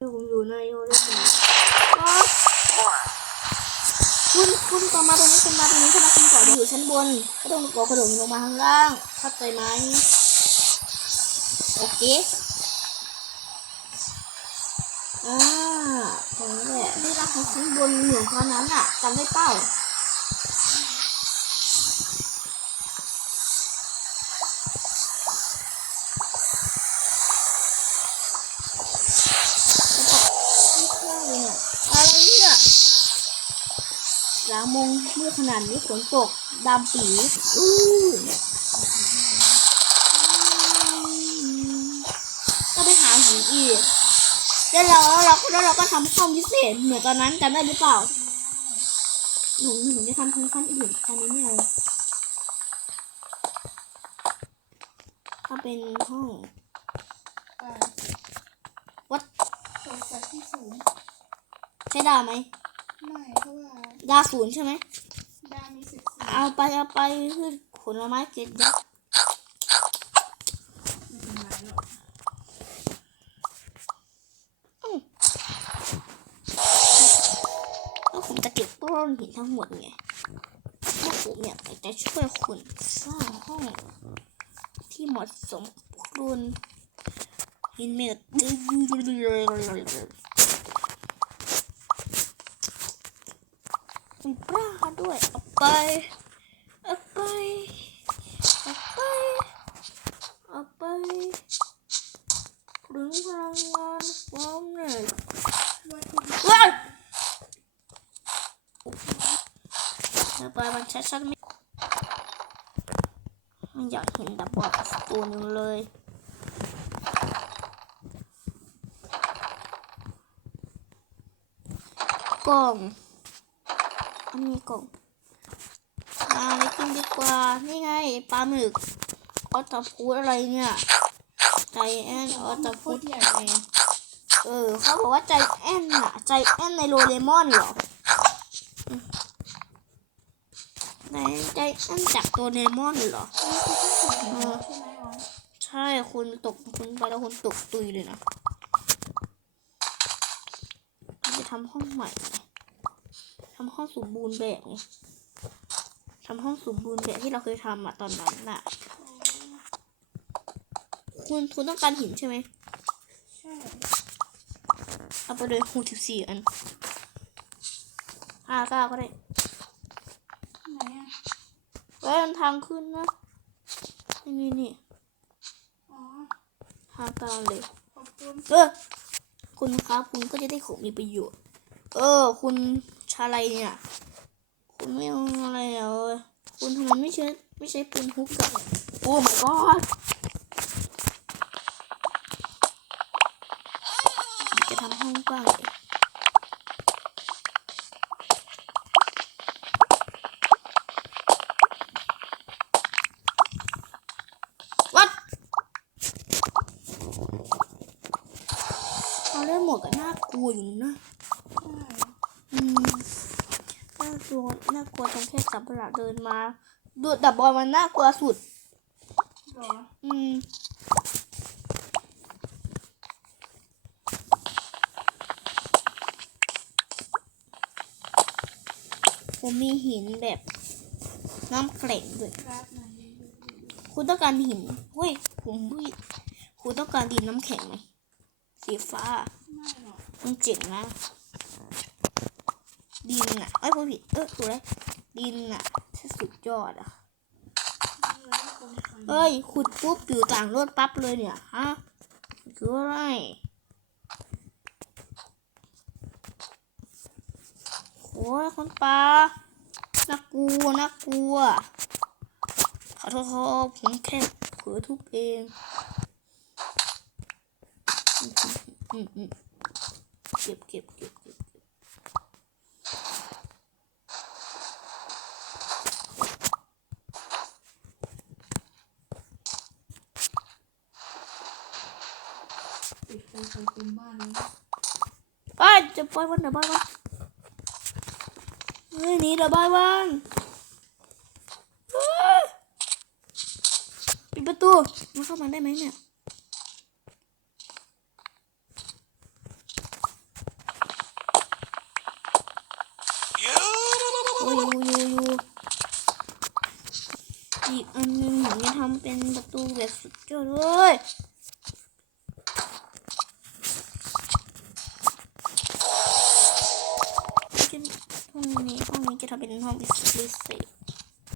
ผมอยู่ในโอเลนคุณคุณต่อมาตรงนี้คุณมาตรงนี้ใช่ไหมคุณก่ออยู่ชั้นบนก็ต้องกอกระโดดลงมาข้างล่างเข้าใจไหมโอเคอ่าตรงนี้แหละที่รักของชั้นบนเหมือนตอนนั้นอะจำได้เปล่าไม่ใช่เลยเนี่ยอะไรเนี่ย หลังมงเมื่อขนาดนี้ฝนตกดำปีอู้ก็ไปหาหินอีกแล้วเราแล้วเราแล้วเราก็ทำห้องพิเศษเหมือนตอนนั้นจำได้หรือเปล่าหนูหนูจะทำทั้งขั้นอื่นทำนี้ไม่เอาถ้าเป็นห้องอ่าวัดตกจากที่สูงใช้ดาวไหมไม่เพราะว่า ดาวศูนย์ใช่ไหมดาวมีสิบสี่เอาไปเอาไปคือผลไม้เกล็ดยักษ์ไม่เป็นไรหรอกแล้วผมจะเก็บต้นหินทั้งหมดไงพวกผมเนี่ยจะช่วยคุณสร้างห้อง ที่เหมาะสมกับคุณหินเมดมีปลาด้วยเอา ไปเอาไปเอาไปเอาไปถึงพลังงานความเหนื่อยว่าทุกว้ายระบายมันชัดๆไม่ไม่อยากเห็นดับบอสตัวนึงเลยกล่องอันนี้กล่อง มาไปกินดีกว่า นี่ไงปลาหมึกออตาพูดอะไรเนี่ยใจแอนออตาโคพูดตรใหญ่เลยเออเขาบอกว่าใจแอนอะใจแอนในโรเลมอนเหรอในใจแอนจากตัวเลมอนเหรออใช่ไหมอ๋อใช่คุณตกคุณไปแล้วคุณตกตุยเลยนะจะทำห้องใหม่ทำห้องสมบูรณ์แบบไง ทำห้องสมบูรณ์แบบที่เราเคยทำอะตอนนั้นน่ะ คุณคุณต้องการหินใช่ไหมใช่เอาไปเลยหูสิบสี่อันห้าเก้าก็ได้ไหนอะไว้มันทางขึ้นนะนี่นี่นี่อ๋อห้าเก้าเลยขอบคุณเออคุณครับคุณก็จะได้ของมีประโยชน์ เออ คุณชาอะไรเนี่ย คุณไม่เอาอะไรเหรอคุณทำไมไม่ใช้ไม่ใช้ปืนฮุกกับโอ้ my god จะทำห้องกว้างวัดเอาเล่นหมวกก็น่ากลัวอยู่นะอืม น่ากลัวน่ากลัวตรงแค่สับประหลาดเดินมาดูดับบอลมันน่ากลัวสุดเหรออืมผมมีหินแบบน้ำแข็งด้วยกราฟไหนคุณต้องการหินเฮ้ย ผมเฮ้ยคุณต้องการดินน้ำแข็งไหม สีฟ้าไม่หรอกมันเจ๋งนะ ดินอะ เอ้ยพูดผิด เออถูกแล้วดินอะที่สุดยอดอะนี่เลยตรงฝั่งเอ้ย ขุดปุ๊บอยู่ต่างรถปั๊บเลยเนี่ย ฮะคืออะไรโอ้ยคนปลาน่ากลัวน่ากลัว ขอโทษครับผมแค่เผลอทุบเองอืมอืมอืมเก็บเก็บเก็บ ปิดไฟไฟเต็มบ้านเลยไปจะไวันเดี๋ยวไปวันนี่นี่เดี๋ยวไปวันปิดประตูมาเข้ามาได้ไหมเนี่ยอีกอันนึงผมจะทำเป็นประตูแบบสุดยอดเลย fikir haberinin aldıysa